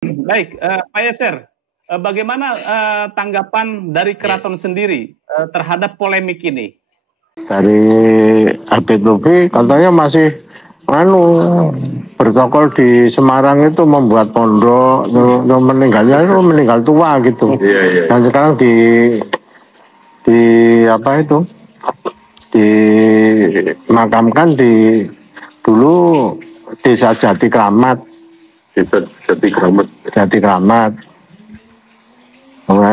Baik, Pak Yeser, bagaimana tanggapan dari keraton sendiri terhadap polemik ini? Dari Habib Lutfi katanya masih bertokol di Semarang itu membuat pondok, meninggalnya itu meninggal tua gitu. Dan sekarang di apa itu dimakamkan di dulu desa Jati Kramat. Desa Jati Kramat. Jati Kramat.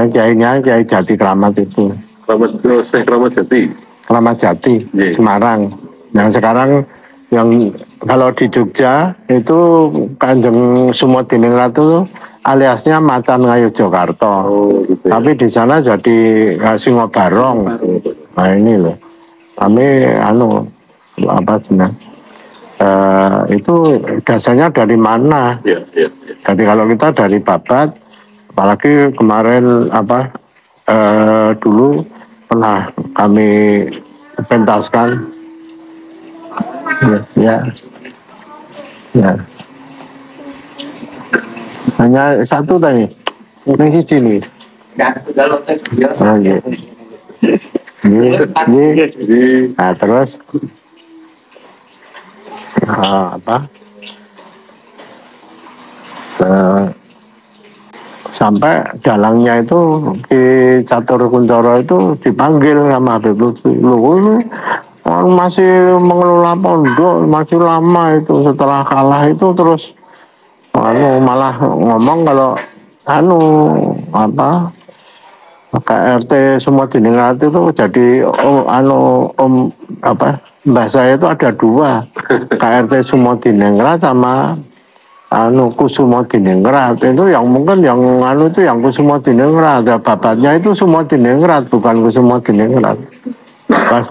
Kiainya Kiai Jati Kramat itu. Kramat Jati. Kramat Jati, Semarang. Yang sekarang yang kalau di Jogja itu Kanjeng Sumodiningrat itu aliasnya Macan Ngayu Jogarto. Gitu ya. Tapi di sana jadi Singobarong. Nah ini loh. Kami apa sebenarnya? Itu dasarnya dari mana? Jadi kalau kita dari Babat, apalagi kemarin dulu pernah kami pentaskan, ya. Hanya satu tadi, ini sini. Nah terus sampai dalangnya itu di Catur Kuncoro itu dipanggil sama Habib Lutfi, lu masih mengelola pondok masih lama itu, setelah kalah itu terus malah ngomong kalau KRT Sumodiningrat itu jadi mbah saya itu ada dua, KRT Sumodiningrat sama Kusumodiningrat. Itu yang mungkin yang itu yang Kusumodiningrat, bapaknya itu Sumodiningrat bukan Kusumodiningrat.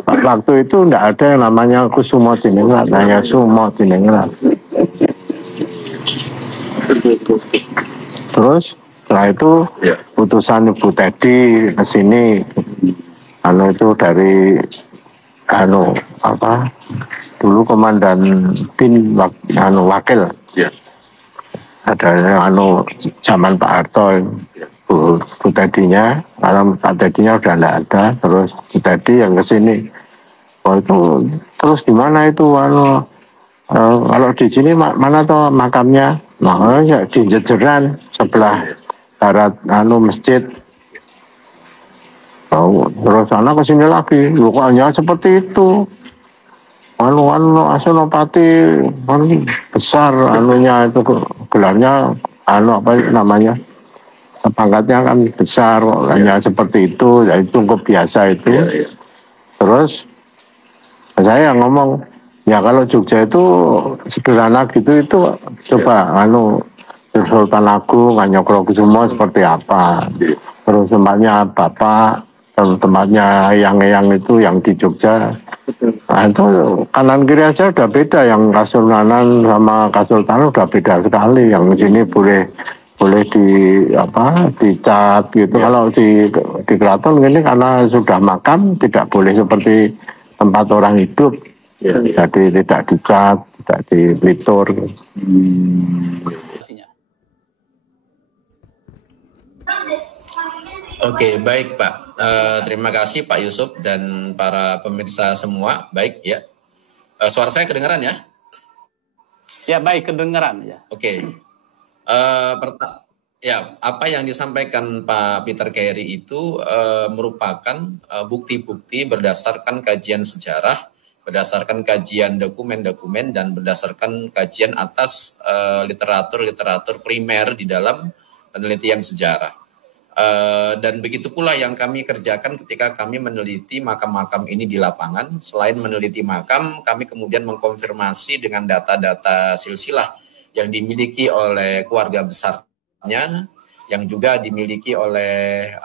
Waktu itu enggak ada yang namanya Kusumodiningrat, hanya Sumodiningrat. Terus setelah itu putusan Ibu Teddy ke sini, itu dari dulu komandan bin wakil, ada zaman Pak Harto, Bu Teddy-nya, kalau Pak Teddy-nya udah enggak ada, terus Bu Teddy yang ke sini. Itu terus gimana itu kalau di sini mana tuh makamnya? Nah, ya di Jejeran sebelah barat masjid. Terus sana ke sini lagi, lukanya seperti itu. Senopati besar itu gelarnya pangkatnya kan besar, hanya seperti itu, ya cukup biasa itu. Terus saya yang ngomong, ya kalau Jogja itu sederhana gitu, itu coba Sultan Agung, Ngayogyakarta seperti apa. Terus tempatnya Bapak, terus tempatnya yang itu yang di Jogja. Nah itu kanan kiri aja udah beda, yang Kasultanan sama Kasultanan udah beda sekali. Yang sini boleh dicat gitu. Kalau di keraton ini karena sudah makam tidak boleh seperti tempat orang hidup. Jadi tidak dicat, tidak dipelitur. Oke, baik Pak. Terima kasih Pak Yusuf dan para pemirsa semua. Baik ya. Suara saya kedengaran ya? Ya baik, kedengaran ya. Oke. Ya, apa yang disampaikan Pak Peter Carey itu merupakan bukti-bukti berdasarkan kajian sejarah, berdasarkan kajian dokumen-dokumen, dan berdasarkan kajian atas literatur-literatur primer di dalam penelitian sejarah. Dan begitu pula yang kami kerjakan ketika kami meneliti makam-makam ini di lapangan. Selain meneliti makam, kami kemudian mengkonfirmasi dengan data-data silsilah yang dimiliki oleh keluarga besarnya, yang juga dimiliki oleh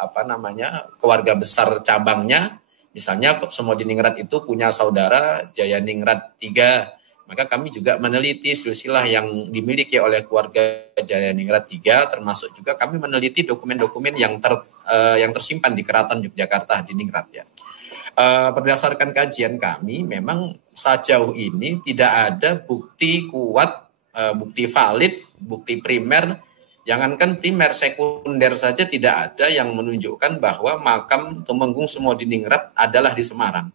keluarga besar cabangnya. Misalnya Sumodiningrat itu punya saudara Jayaningrat III. Maka kami juga meneliti silsilah yang dimiliki oleh keluarga Jayaningrat III, termasuk juga kami meneliti dokumen-dokumen yang tersimpan di Keraton Yogyakarta Hadiningrat ya. Berdasarkan kajian kami, memang sejauh ini tidak ada bukti kuat, bukti valid, bukti primer Jangankan primer, sekunder saja tidak ada yang menunjukkan bahwa makam Tumenggung Sumodiningrat adalah di Semarang.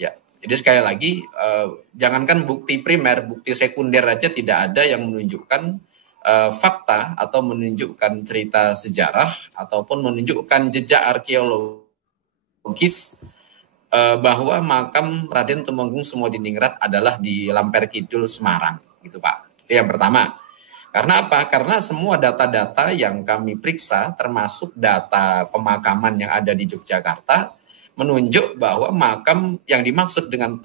Ya, jadi sekali lagi, jangankan bukti primer, bukti sekunder aja tidak ada yang menunjukkan fakta atau menunjukkan cerita sejarah ataupun menunjukkan jejak arkeologis bahwa makam Raden Tumenggung Sumodiningrat adalah di Lamper Kidul Semarang, gitu Pak. Itu yang pertama. Karena apa? Karena semua data-data yang kami periksa, termasuk data pemakaman yang ada di Yogyakarta, menunjuk bahwa makam yang dimaksud dengan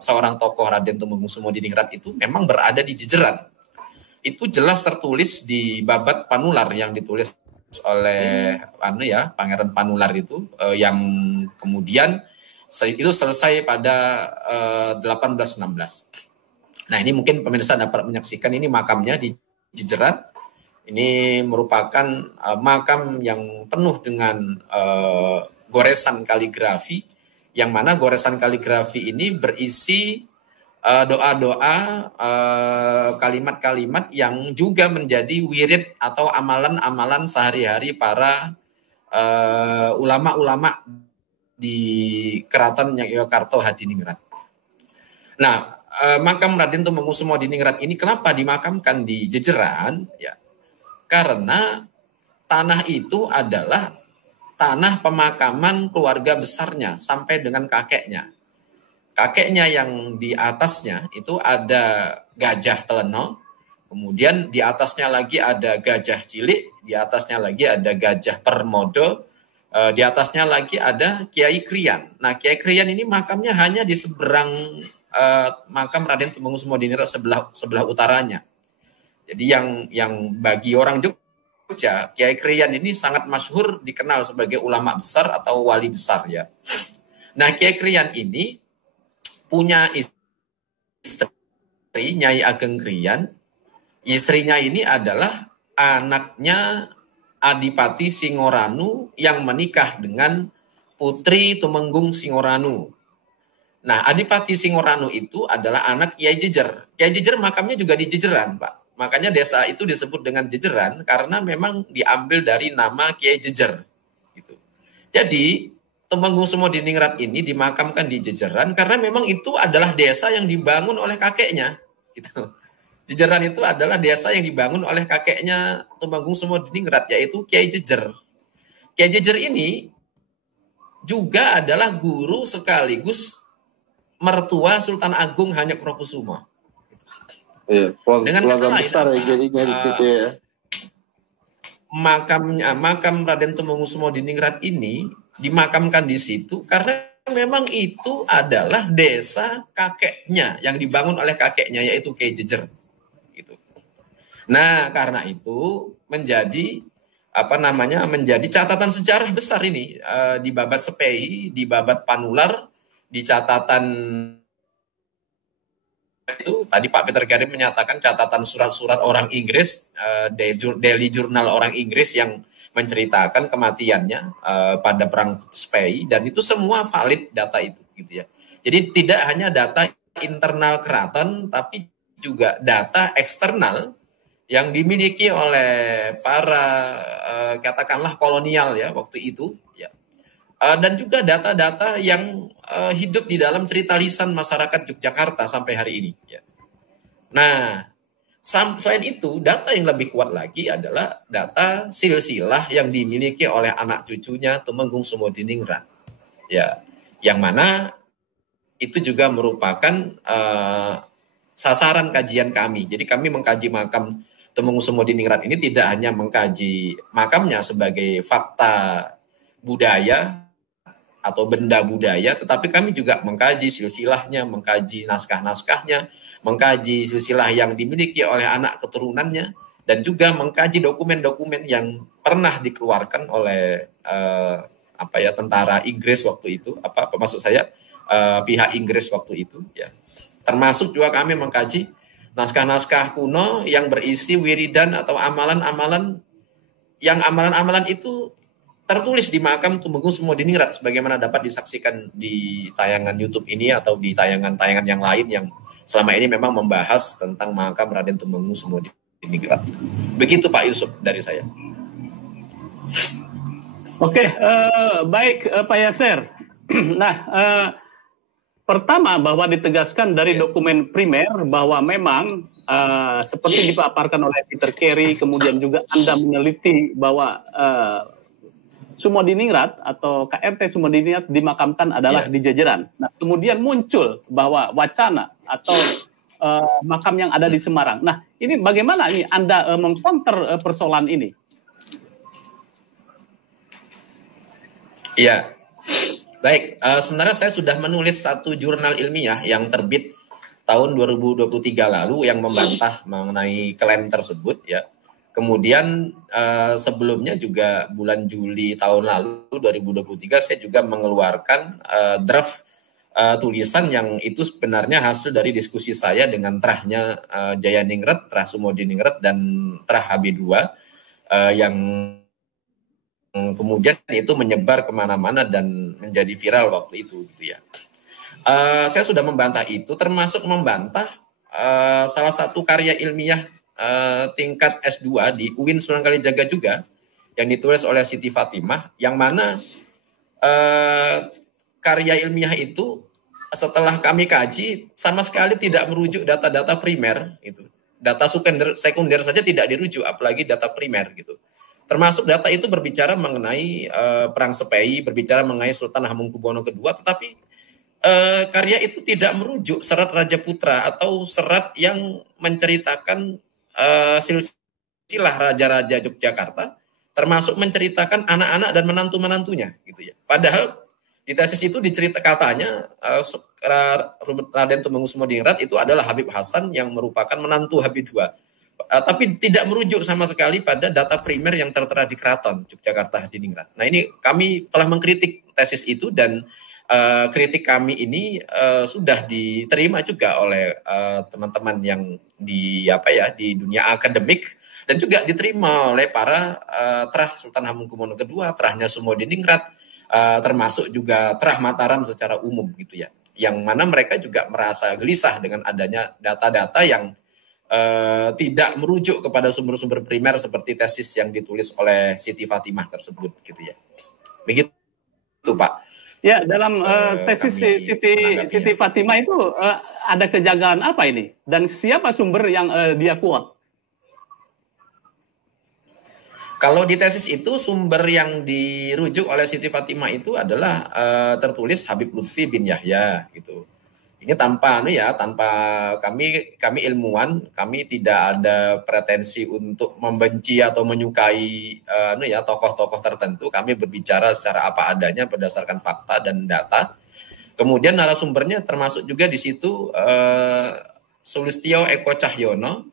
seorang tokoh Raden Tumenggung Sumodiningrat itu memang berada di Jejeran. Itu jelas tertulis di Babat Panular yang ditulis oleh Pangeran Panular itu, yang kemudian itu selesai pada 1816. Nah, ini mungkin pemirsa dapat menyaksikan ini makamnya di Jejeran. Ini merupakan makam yang penuh dengan goresan kaligrafi, yang mana goresan kaligrafi ini berisi doa-doa, kalimat-kalimat yang juga menjadi wirid atau amalan-amalan sehari-hari para ulama-ulama di Keraton Yogyakarta Hadiningrat. Nah, makam Raden Tumenggung Sumodiningrat ini kenapa dimakamkan di Jejeran? Ya, karena tanah itu adalah tanah pemakaman keluarga besarnya sampai dengan kakeknya. Kakeknya yang di atasnya itu ada Gajah Teleno, kemudian di atasnya lagi ada Gajah Cilik, di atasnya lagi ada Gajah Permodo, di atasnya lagi ada Kiai Krian. Nah, Kiai Krian ini makamnya hanya di seberang makam Raden Tumenggung Sumodiningrat sebelah utaranya. Jadi yang bagi orang Jogja, Kiai Krian ini sangat masyhur, dikenal sebagai ulama besar atau wali besar ya. Nah, Kiai Krian ini punya istri Nyai Ageng Krian. Istrinya ini adalah anaknya Adipati Singoranu yang menikah dengan Putri Tumenggung Singoranu. Nah, Adipati Singoranu itu adalah anak Kiai Jejer. Kiai Jejer makamnya juga di Jejeran, Pak. Makanya desa itu disebut dengan Jejeran karena memang diambil dari nama Kiai Jejer. Gitu. Jadi, Tumenggung Sumodiningrat ini dimakamkan di Jejeran karena memang itu adalah desa yang dibangun oleh kakeknya. Gitu. Jejeran itu adalah desa yang dibangun oleh kakeknya Tumenggung Sumodiningrat, yaitu Kiai Jejer. Kiai Jejer ini juga adalah guru sekaligus mertua Sultan Agung Hanyokrokusumo. Iya, keluarga besar ya jadinya di situ ya. Makam Raden Tumenggung Sumodiningrat ini dimakamkan di situ karena memang itu adalah desa kakeknya yang dibangun oleh kakeknya, yaitu Kiai Jejer. Gitu. Nah, karena itu menjadi catatan sejarah besar ini di Babat Sepehi, di Babat Panular, di catatan itu tadi Pak Peter Gary menyatakan catatan surat-surat orang Inggris, Daily Journal orang Inggris yang menceritakan kematiannya pada perang Sepehi, dan itu semua valid data itu gitu ya. Jadi tidak hanya data internal keraton tapi juga data eksternal yang dimiliki oleh para katakanlah kolonial ya waktu itu ya. Dan juga data-data yang hidup di dalam cerita lisan masyarakat Yogyakarta sampai hari ini. Ya. Nah, selain itu, data yang lebih kuat lagi adalah data silsilah yang dimiliki oleh anak cucunya Tumenggung Sumodiningrat. Ya, yang mana itu juga merupakan sasaran kajian kami. Jadi kami mengkaji makam Tumenggung Sumodiningrat ini tidak hanya mengkaji makamnya sebagai fakta budaya atau benda budaya, tetapi kami juga mengkaji silsilahnya, mengkaji naskah-naskahnya, mengkaji silsilah yang dimiliki oleh anak keturunannya, dan juga mengkaji dokumen-dokumen yang pernah dikeluarkan oleh tentara Inggris waktu itu, pihak Inggris waktu itu, ya. Termasuk juga kami mengkaji naskah-naskah kuno yang berisi wiridan atau amalan-amalan itu tertulis di makam Tumenggung Sumodiningrat sebagaimana dapat disaksikan di tayangan YouTube ini atau di tayangan-tayangan yang lain yang selama ini memang membahas tentang makam Raden Tumenggung Sumodiningrat. Hadiningrat. Begitu Pak Yusuf dari saya. Oke, baik Pak Yasser. Nah, pertama bahwa ditegaskan dari dokumen primer bahwa memang seperti dipaparkan oleh Peter Carey, kemudian juga Anda meneliti bahwa Sumodiningrat atau KRT Sumodiningrat dimakamkan adalah di Jajaran. Nah, kemudian muncul bahwa wacana atau makam yang ada di Semarang. Nah, ini bagaimana ini Anda mengcounter persoalan ini? Iya, baik. Sebenarnya saya sudah menulis satu jurnal ilmiah yang terbit tahun 2023 lalu yang membantah mengenai klaim tersebut, ya. Kemudian sebelumnya juga bulan Juli tahun lalu 2023 saya juga mengeluarkan draft tulisan yang itu sebenarnya hasil dari diskusi saya dengan terahnya Jayaningrat, terah Sumodiningrat dan terah HB2 yang kemudian itu menyebar kemana-mana dan menjadi viral waktu itu, gitu ya. Saya sudah membantah itu, termasuk membantah salah satu karya ilmiah tingkat S2 di UIN Sunan Kalijaga juga yang ditulis oleh Siti Fatimah, yang mana karya ilmiah itu setelah kami kaji sama sekali tidak merujuk data-data primer itu. Data sekunder saja tidak dirujuk, apalagi data primer gitu. Termasuk data itu berbicara mengenai Perang Sepei, berbicara mengenai Sultan Hamengkubuwono II, tetapi karya itu tidak merujuk serat Raja Putra atau serat yang menceritakan silsilah raja-raja Yogyakarta, termasuk menceritakan anak-anak dan menantu-menantunya, gitu ya. Padahal di tesis itu dicerita katanya Raden Tumenggung Sumodiningrat itu adalah Habib Hasan yang merupakan menantu Habib II. Tapi tidak merujuk sama sekali pada data primer yang tertera di Keraton Yogyakarta Hadiningrat. Nah, ini kami telah mengkritik tesis itu dan kritik kami ini sudah diterima juga oleh teman-teman yang di dunia akademik dan juga diterima oleh para terah Sultan Hamengkubuwono II, terahnya Sumodiningrat, termasuk juga terah Mataram secara umum gitu ya. Yang mana mereka juga merasa gelisah dengan adanya data-data yang tidak merujuk kepada sumber-sumber primer seperti tesis yang ditulis oleh Siti Fatimah tersebut gitu ya. Begitu Pak. Ya, dalam tesis Siti Fatimah itu ada kejanggalan apa ini? Dan siapa sumber yang dia kuat? Kalau di tesis itu sumber yang dirujuk oleh Siti Fatimah itu adalah tertulis Habib Lutfi bin Yahya gitu. Ini tanpa kami ilmuwan, kami tidak ada pretensi untuk membenci atau menyukai tokoh-tokoh tertentu. Kami berbicara secara apa adanya berdasarkan fakta dan data. Kemudian narasumbernya termasuk juga di situ Sulistyo Eko Cahyono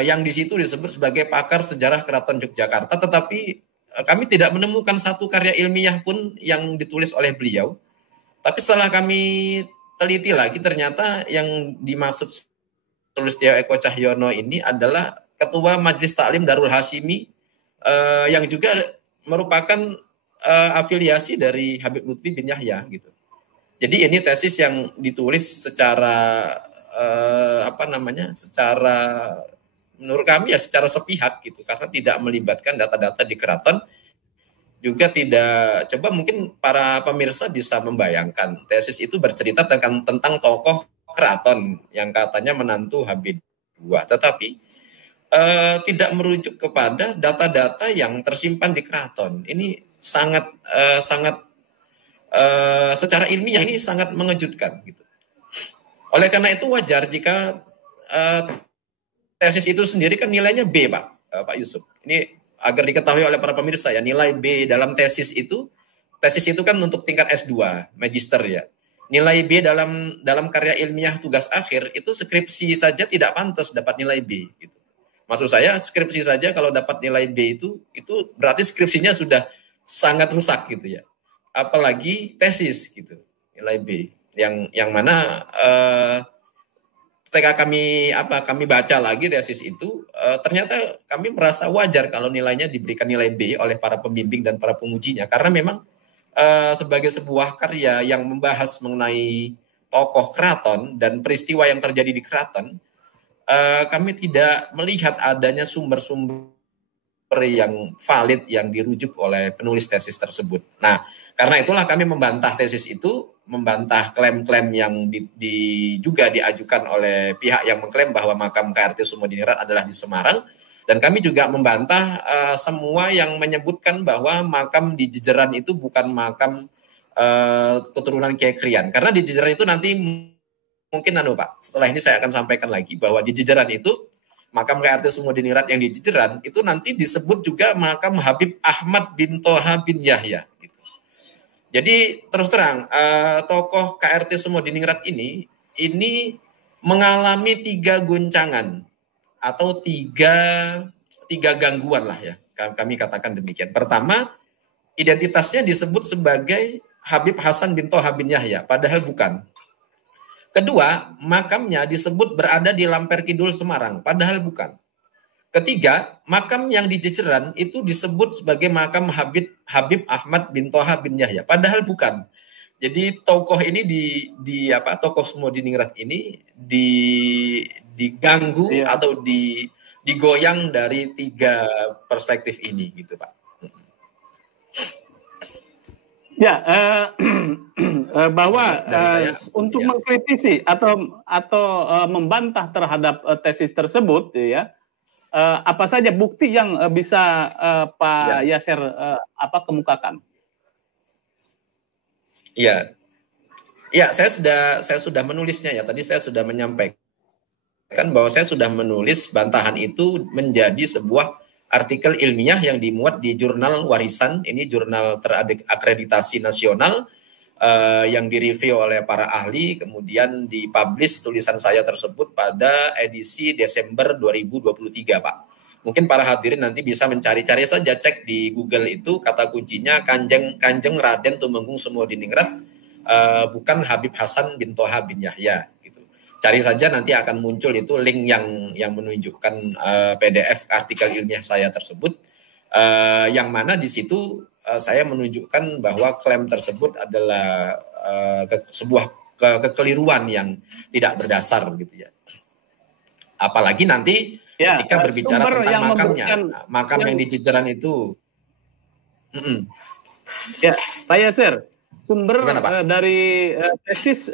yang di situ disebut sebagai pakar sejarah Keraton Yogyakarta, tetapi kami tidak menemukan satu karya ilmiah pun yang ditulis oleh beliau. Tapi setelah kami teliti lagi, ternyata yang dimaksud Sulistyo Eko Cahyono ini adalah Ketua Majelis Taklim Darul Hashimi yang juga merupakan afiliasi dari Habib Lutfi bin Yahya gitu. Jadi ini tesis yang ditulis secara secara menurut kami ya secara sepihak gitu, karena tidak melibatkan data-data di keraton. Juga tidak, coba mungkin para pemirsa bisa membayangkan tesis itu bercerita tentang tokoh keraton yang katanya menantu Habib II, tetapi tidak merujuk kepada data-data yang tersimpan di keraton. Ini sangat secara ilmiah ini sangat mengejutkan gitu. Oleh karena itu wajar jika tesis itu sendiri kan nilainya B, Pak Yusuf. Ini agar diketahui oleh para pemirsa ya, nilai B dalam tesis itu kan untuk tingkat S2, magister ya. Nilai B dalam karya ilmiah tugas akhir itu skripsi saja tidak pantas dapat nilai B gitu. Maksud saya skripsi saja kalau dapat nilai B itu berarti skripsinya sudah sangat rusak gitu ya. Apalagi tesis gitu, nilai B yang mana ketika kami baca lagi tesis itu, ternyata kami merasa wajar kalau nilainya diberikan nilai B oleh para pembimbing dan para pengujinya, karena memang sebagai sebuah karya yang membahas mengenai tokoh keraton dan peristiwa yang terjadi di keraton, kami tidak melihat adanya sumber-sumber yang valid yang dirujuk oleh penulis tesis tersebut. Nah, karena itulah kami membantah tesis itu, membantah klaim-klaim yang juga diajukan oleh pihak yang mengklaim bahwa makam KRT Sumodiningrat adalah di Semarang, dan kami juga membantah semua yang menyebutkan bahwa makam di Jejeran itu bukan makam keturunan Kiai Krian. Karena di Jejeran itu nanti mungkin Pak, setelah ini saya akan sampaikan lagi bahwa di Jejeran itu makam KRT Sumodiningrat yang di Jejeran itu nanti disebut juga makam Habib Ahmad bin Toha bin Yahya. Gitu. Jadi terus terang tokoh KRT Sumodiningrat ini mengalami 3 guncangan atau tiga gangguan lah ya, kami katakan demikian. Pertama, identitasnya disebut sebagai Habib Hasan bin Toha bin Yahya, padahal bukan. Kedua, makamnya disebut berada di Lamper Kidul Semarang, padahal bukan. Ketiga, makam yang di Jejeran itu disebut sebagai makam Habib Ahmad bin Toha bin Yahya, padahal bukan. Jadi tokoh ini tokoh Sumodiningrat ini diganggu atau digoyang dari 3 perspektif ini, gitu Pak. Ya, bahwa untuk mengkritisi atau membantah terhadap tesis tersebut, ya, apa saja bukti yang bisa Pak Yasser kemukakan? Ya, saya sudah menulisnya ya. Tadi saya sudah menyampaikan bahwa saya sudah menulis bantahan itu menjadi sebuah artikel ilmiah yang dimuat di jurnal Warisan, ini jurnal terakreditasi nasional yang direview oleh para ahli, kemudian dipublish tulisan saya tersebut pada edisi Desember 2023, Pak. Mungkin para hadirin nanti bisa mencari-cari saja, cek di Google itu kata kuncinya Kanjeng Raden Tumenggung Sumodiningrat, bukan Habib Hasan bin Toha bin Yahya. Cari saja, nanti akan muncul itu link yang menunjukkan PDF artikel ilmiah saya tersebut, yang mana di situ saya menunjukkan bahwa klaim tersebut adalah sebuah kekeliruan yang tidak berdasar, gitu ya. Apalagi nanti ketika berbicara tentang makamnya, makam yang di Jejeran itu. Ya, Pak Yasser. Sumber dari tesis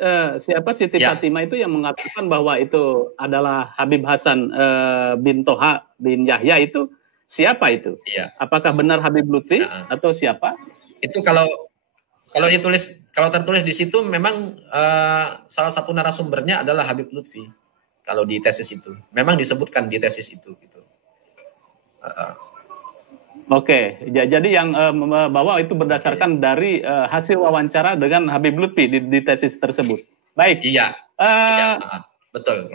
Siti Fatimah itu yang mengatakan bahwa itu adalah Habib Hasan bin Toha bin Yahya, itu siapa itu? Iya. Apakah benar Habib Lutfi atau siapa? Itu kalau tertulis di situ memang salah satu narasumbernya adalah Habib Lutfi. Kalau di tesis itu memang disebutkan di tesis itu gitu. Oke, jadi yang bahwa itu berdasarkan dari hasil wawancara dengan Habib Lutfi di tesis tersebut. Baik. Iya. Betul.